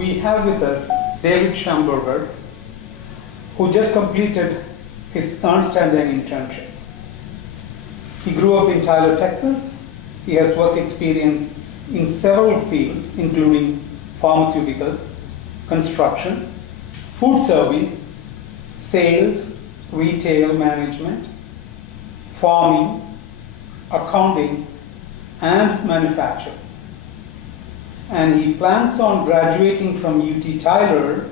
we have with us David Shamburger, who just completed his Ernst and Young internship. He grew up in Tyler, Texas. He has work experience in several fields, including pharmaceuticals, construction, food service, sales, retail management, farming, accounting, and manufacturing. And he plans on graduating from UT Tyler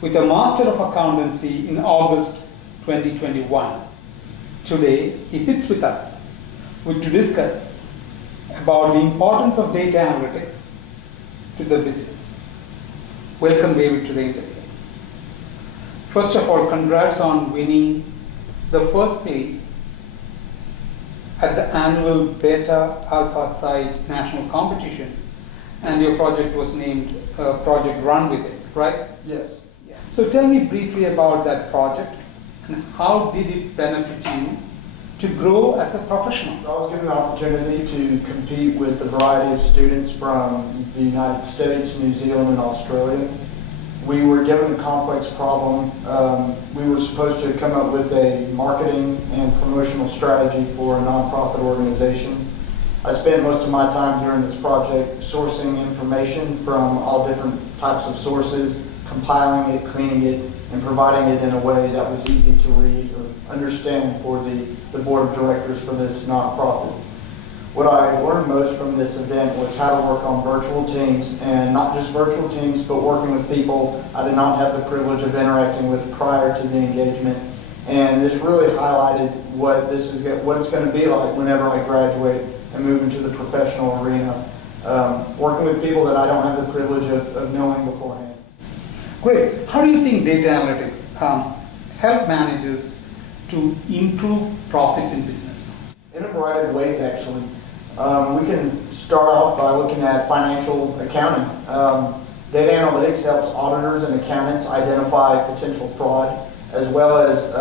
with a Master of Accountancy in August 2021. Today, he sits with us to discuss about the importance of data analytics to the business. Welcome, David, to the interview. First of all, congrats on winning the first place at the annual Beta Alpha Psi national competition, and your project was named Project Run With It, right? Yes. Yeah. So tell me briefly about that project and how did it benefit you to grow as a professional? I was given the opportunity to compete with a variety of students from the United States, New Zealand, and Australia. We were given a complex problem. We were supposed to come up with a marketing and promotional strategy for a nonprofit organization. I spent most of my time during this project sourcing information from all different types of sources, compiling it, cleaning it, and providing it in a way that was easy to read or understand for the board of directors for this nonprofit. What I learned most from this event was how to work on virtual teams, and not just virtual teams, but working with people I did not have the privilege of interacting with prior to the engagement. And this really highlighted what it's going to be like whenever I graduate and move into the professional arena, working with people that I don't have the privilege of knowing beforehand. Great. How do you think data analytics help managers to improve profits in business? In a variety of ways, actually. We can start off by looking at financial accounting. Data analytics helps auditors and accountants identify potential fraud, as well as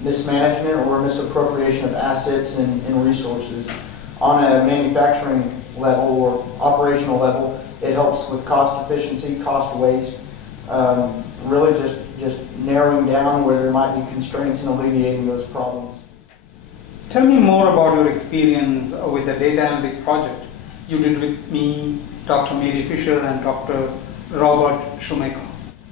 mismanagement or misappropriation of assets and resources. On a manufacturing level or operational level, it helps with cost efficiency, cost waste, really just narrowing down where there might be constraints and alleviating those problems. Tell me more about your experience with the data analytics project you did with me, Dr. Mary Fisher, and Dr. Robert Schumacher.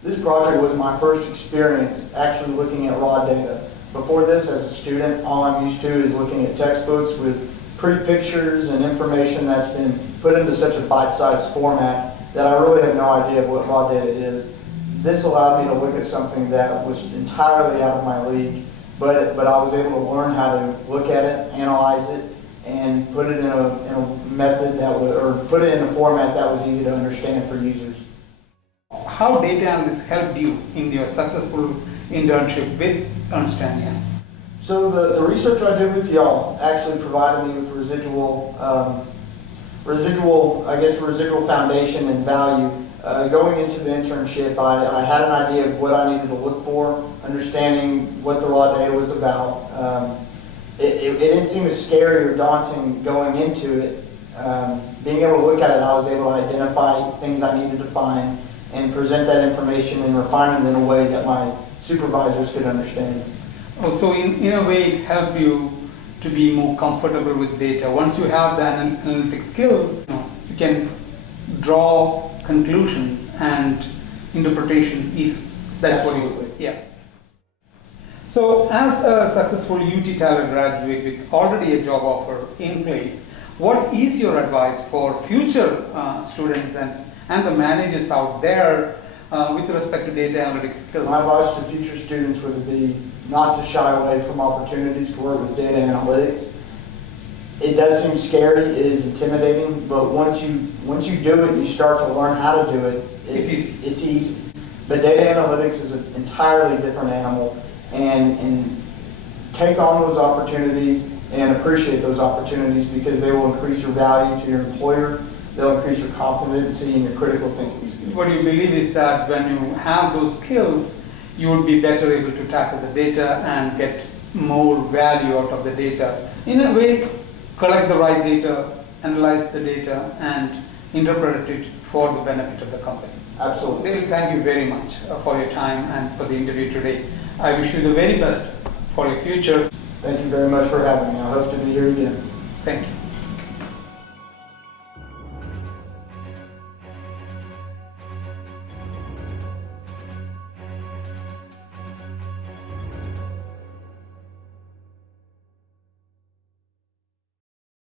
This project was my first experience actually looking at raw data. Before this, as a student, all I'm used to is looking at textbooks with pretty pictures and information that's been put into such a bite-sized format that I really have no idea what raw data is. This allowed me to look at something that was entirely out of my league, but I was able to learn how to look at it, analyze it, and put it in a method that would, or put it in a format that was easy to understand for users. How data analytics helped you in your successful internship with Ernst and Young? So the research I did with y'all actually provided me with residual foundation and value. Going into the internship, I had an idea of what I needed to look for, understanding what the raw data was about. It didn't seem as scary or daunting going into it. Being able to look at it, I was able to identify things I needed to find and present that information and refine it in a way that my supervisors could understand. Oh, so in a way it helped you to be more comfortable with data. Once you have the analytic skills, you can draw conclusions and interpretations easily. That's Absolutely. what you say. Yeah. So as a successful UT Tyler graduate with already a job offer in place, what is your advice for future students and the managers out there with respect to data analytics skills? My advice to future students would be not to shy away from opportunities to work with data analytics. It does seem scary, it is intimidating, but once you do it, you start to learn how to do it. It's easy. But data analytics is an entirely different animal, and take on those opportunities and appreciate those opportunities because they will increase your value to your employer. They'll increase your competency and your critical thinking skills. What you believe is that when you have those skills, you would be better able to tackle the data and get more value out of the data. In a way, collect the right data, analyze the data, and interpret it for the benefit of the company. Absolutely. David, thank you very much for your time and for the interview today. I wish you the very best for your future. Thank you very much for having me. I hope to be here again. Thank you.